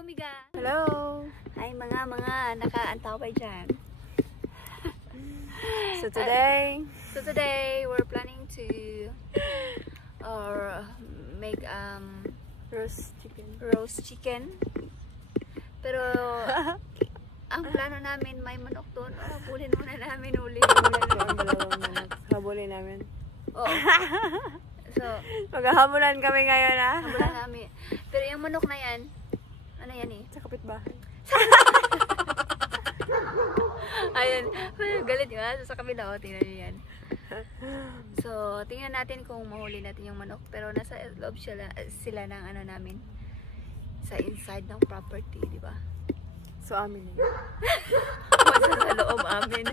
Gumiga! Hello! Hi mga nakaantaway dyan. So today we're planning to make roast chicken. Pero ang plano namin may manok doon. Habulin muna namin uli. Habulin namin. Oo. So, maghahabulan kami ngayon habulan namin. Pero yung manok na yan, ano yan eh? Sa kapitbahay. Ayun, galit yun ha. Sa kabila, tingnan nyo yan. So, tingnan natin kung mahuli natin yung manok. Pero nasa loob sila ng ano namin. Sa inside ng property, di ba? So, amin yun. Masa sa loob amin.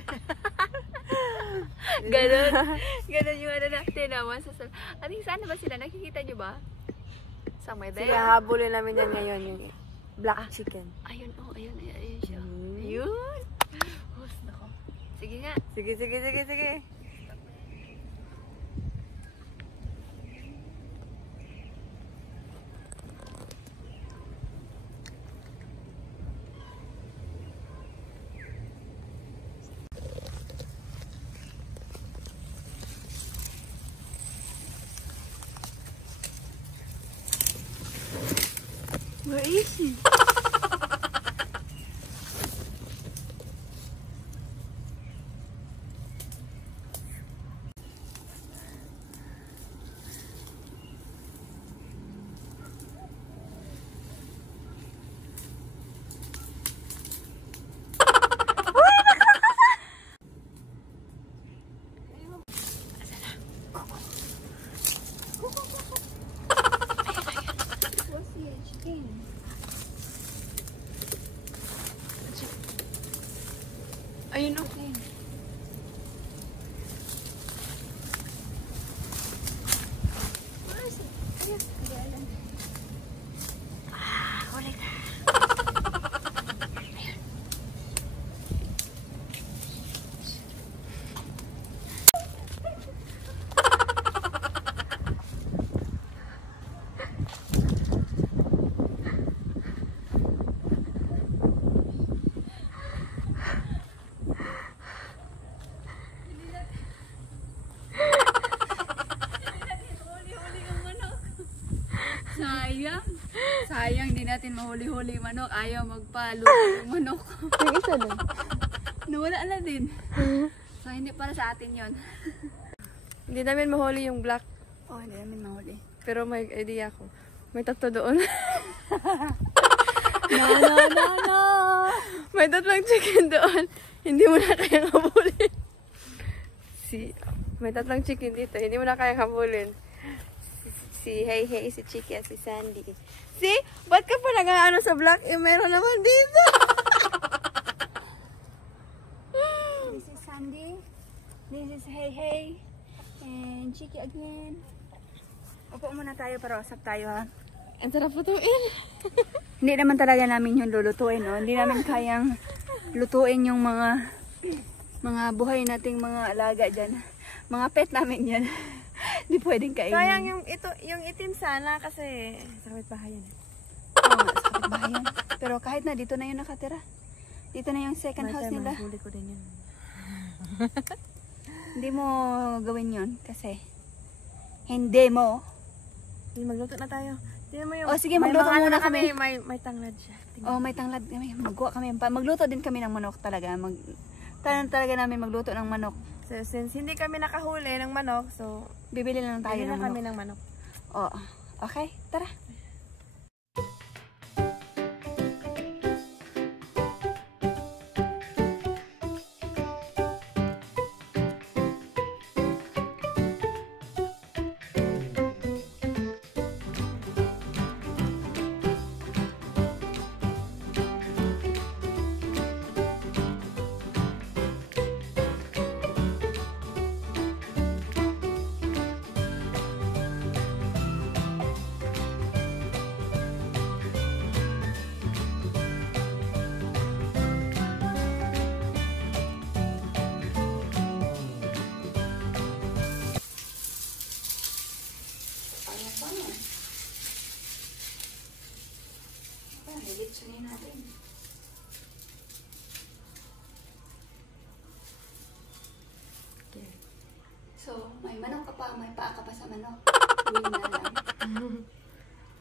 Ganon yung ano natin na masa sa... Ating saan na ba sila? Nakikita nyo ba? Somewhere there? Sila habulin namin yan ngayon, yung black chicken. Ayun, ayun siya. Ayun! Host na ko. Sige nga. Sige. Where is he? Ayun o. Huli ka. Sayang di natin mahuli-huli manok. Ayaw magpaluto yung manok. Yung isa doon. Nawala na din. So hindi para sa atin yon. Hindi namin mahuli yung black. Oh, hindi namin mahuli. Pero may idea ko. May tatlo doon. No. May tatlong chicken doon. Hindi mo na kayang habulin. May tatlong chicken dito. Hindi mo na kayang habulin. Si Hey, si Chiki at si Sandy. See? Ba't ka pa nag-ano sa black? Eh, meron naman dito. This is Sandy. This is Hey. And Chiki again. Upo muna tayo para usap tayo ha. Ang sarap lutuin. Hindi naman talaga namin yung lulutuin, no? Hindi namin kayang lutuin yung mga buhay nating mga alaga dyan. Mga pet namin yan. Hindi pwedeng kainin. Sayang yung itim sana kasi sa kapitbahay yan. Oo nga, sa kapitbahay yan. Pero kahit na, dito na yung nakatira. Dito na yung second house nila. Huli ko din yun. Hindi mo gawin yun kasi hindi mo. Magluto na tayo. Tingnan mo yung... O sige, magluto muna kami. May tanglad siya. Oh, may tanglad kami. Magkuha kami. Magluto din kami ng manok talaga. Talaga namin magluto ng manok. So, since hindi kami nakahuli ng manok, so bibili lang tayo ng manok. kami ng manok. Oh, okay, tara. Ayan, lilitsunin natin. Okay. So, may manok ka pa, may paa ka pa sa manok. Yun na lang.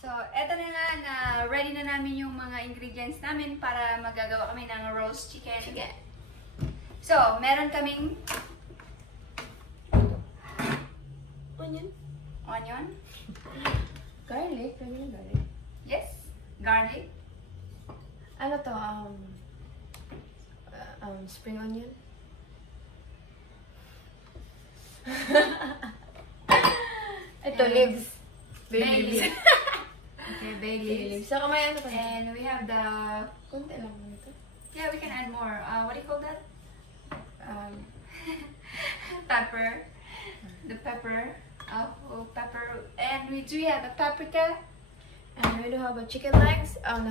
So, eto na nga na ready na namin yung mga ingredients namin para magagawa kami ng roast chicken. So, meron kaming onion. Garlic? Lagi na garlic. Yes. Garlic. Ano to? Spring onion? Ito, And leaves. Bay leaves. Okay, bay leaves. Saka may ano pa? And we have the... Kunti lang ito. Yeah, we can add more. What do you call that? Pepper. The pepper. Oh, pepper. And we do have a paprika. And we do have a chicken legs. Oh, no.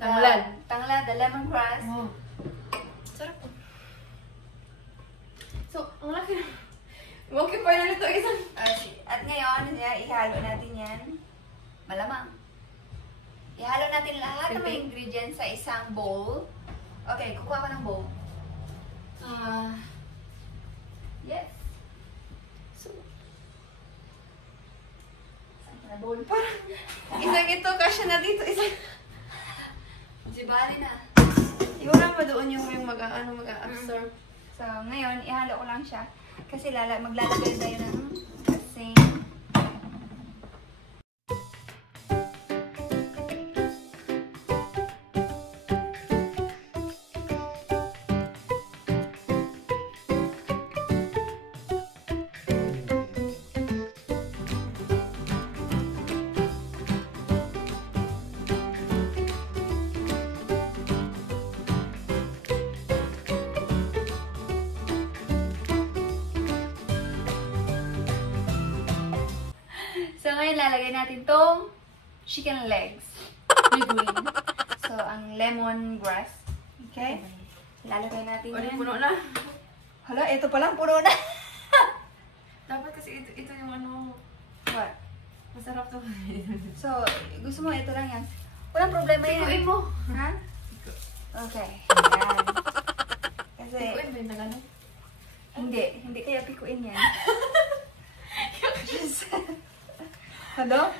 Tanglad. Tanglad, the lemongrass. Oh. Sarap po. So, ang laki na. Okay pa na nito isang. At ngayon, ihalo natin yan. Malamang. Ihalo natin lahat ng mga ingredients sa isang bowl. Okay, kukuha ko ng bowl. Yes. So, Saan bowl pa? isang ito, kasya na dito. Isang. Di bali na. Siguro pa doon yung mag-absorb. So, ngayon, ihalo ko lang siya. Kasi maglalagay tayo ng asin. So, ngayon lalagay natin tong chicken legs. Green. So, ang lemongrass. Okay? Lalagay natin O, yan. puno na. Hala, ito pa lang, puno na. Dapat kasi ito yung ano, What? masarap to. So, gusto mo ito lang yan. Walang problema yan. Tikuin mo. Ha? Okay. Ayan. Kasi, Tikuin ba yung tagano? hindi kaya pikuin yan. Hello?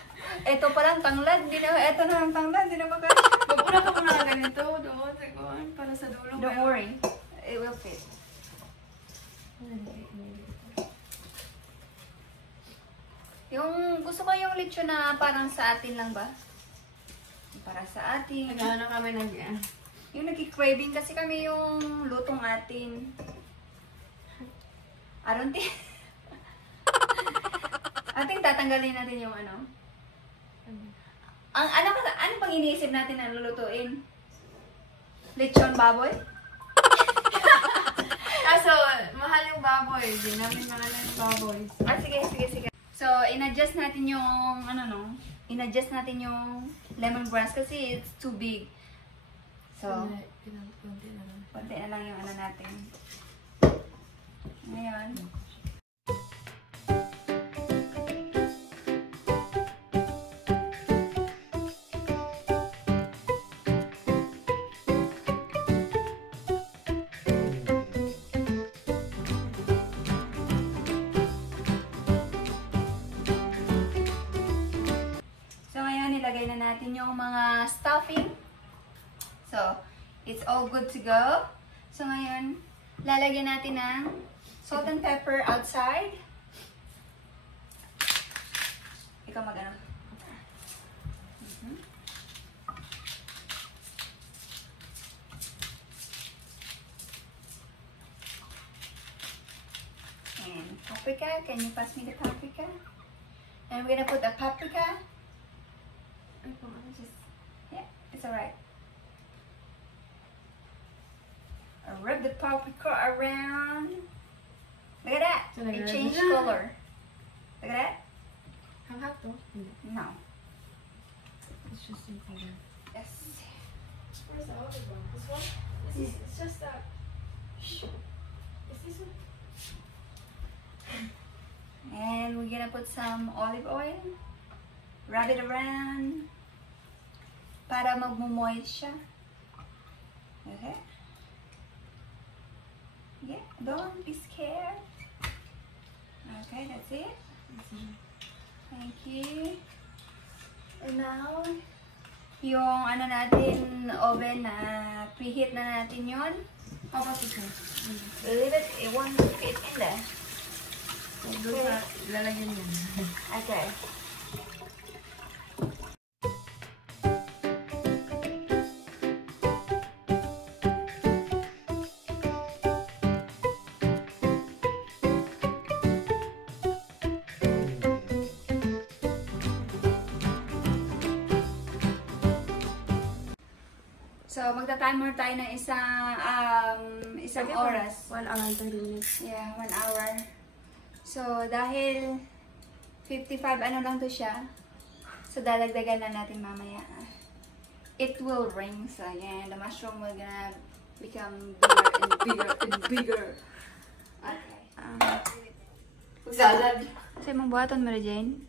Ito pa lang tanglad. Ito na lang tanglad. Hindi na makasya. Mag-una ka muna na ganito. Doon, tikuin. Para sa dulo. Don't worry. It will fit. Yung gusto ko yung lechon na parang sa atin lang ba? Para sa atin. Nagano kami Yung nagki-craving kasi kami yung lutong atin. I don't think. Ating tatanggalin natin yung ano. Ano pang iniisip natin na lulutuin? Lechon baboy? Kaso, mahal yung baboy. Hindi namin mahal yung baboy. Sige. So, in-adjust natin yung, in-adjust natin yung lemongrass kasi it's too big. So, konti na lang yung ano natin. Ngayon. Ilagay na natin yung mga stuffing. So, it's all good to go. So, ngayon, lalagyan natin ng salt and pepper outside. Ikaw mag-ano? And paprika. Can you pass me the paprika? And we're gonna put the paprika. Yeah, it's alright. Rub the paprika around. Look at that. So, it changed color. Look at that. Hanghap to? No. It's just in color. Yes. Where's the other one? This one? It's just that. Shh. Is this one? And we're gonna put some olive oil. Rub it around. para magmo-moist siya. Okay? Yeah, don't be scared. Okay, that's it. Thank you. And now, yung ano natin, oven na preheat na natin yun. Leave it, it won't fit in there. Lalagyan yun. Okay. So, magta-timer tayo ng isang oras. 1 hour and 30 minutes. Yeah, 1 hour. So, dahil 55 ano lang to siya, so dadagdagan na natin mamaya. It will ring, so yeah, the mushroom will gonna become bigger and bigger and bigger. Okay. Salad. Kasi mong buhaton, Mary Jane?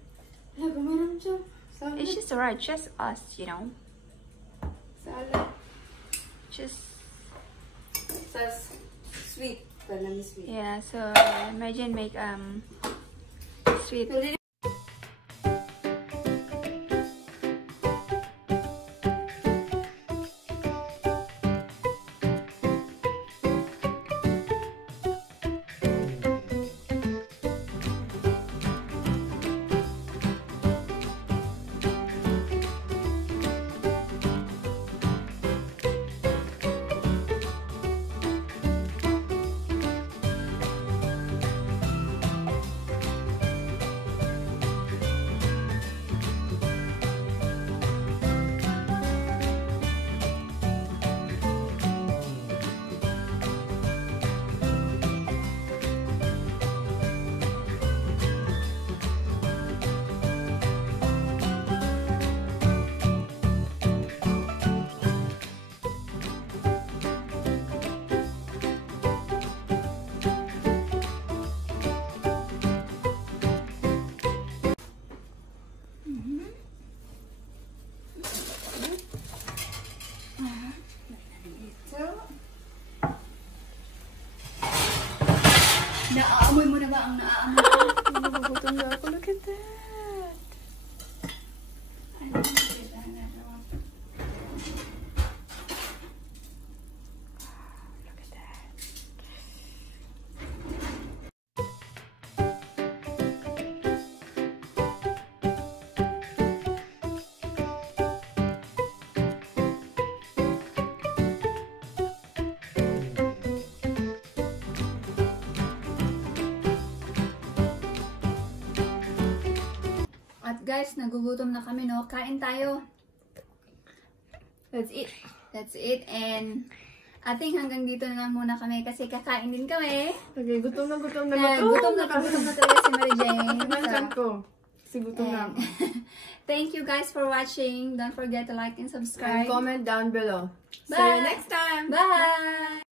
Gumanon siya. Salad. It's just alright, just us, you know? Salad. Just... Sas. Sweet. Panami sweet. Yeah, so imagine make sweet. Naaamoy mo na ba ang naaamoy ko? Nagugutom na ako. Look at that. Look at that. At guys, nagugutom na kami, no? Kain tayo. That's it. That's it. And I think hanggang dito na lang muna kami kasi kakain din kami. Okay, gutom na gutom na Gutom na talaga si Mary Jane. Pagmansan ko. Kasi gutom na ako. Thank you guys for watching. Don't forget to like and subscribe. And comment down below. Bye. See you next time. Bye!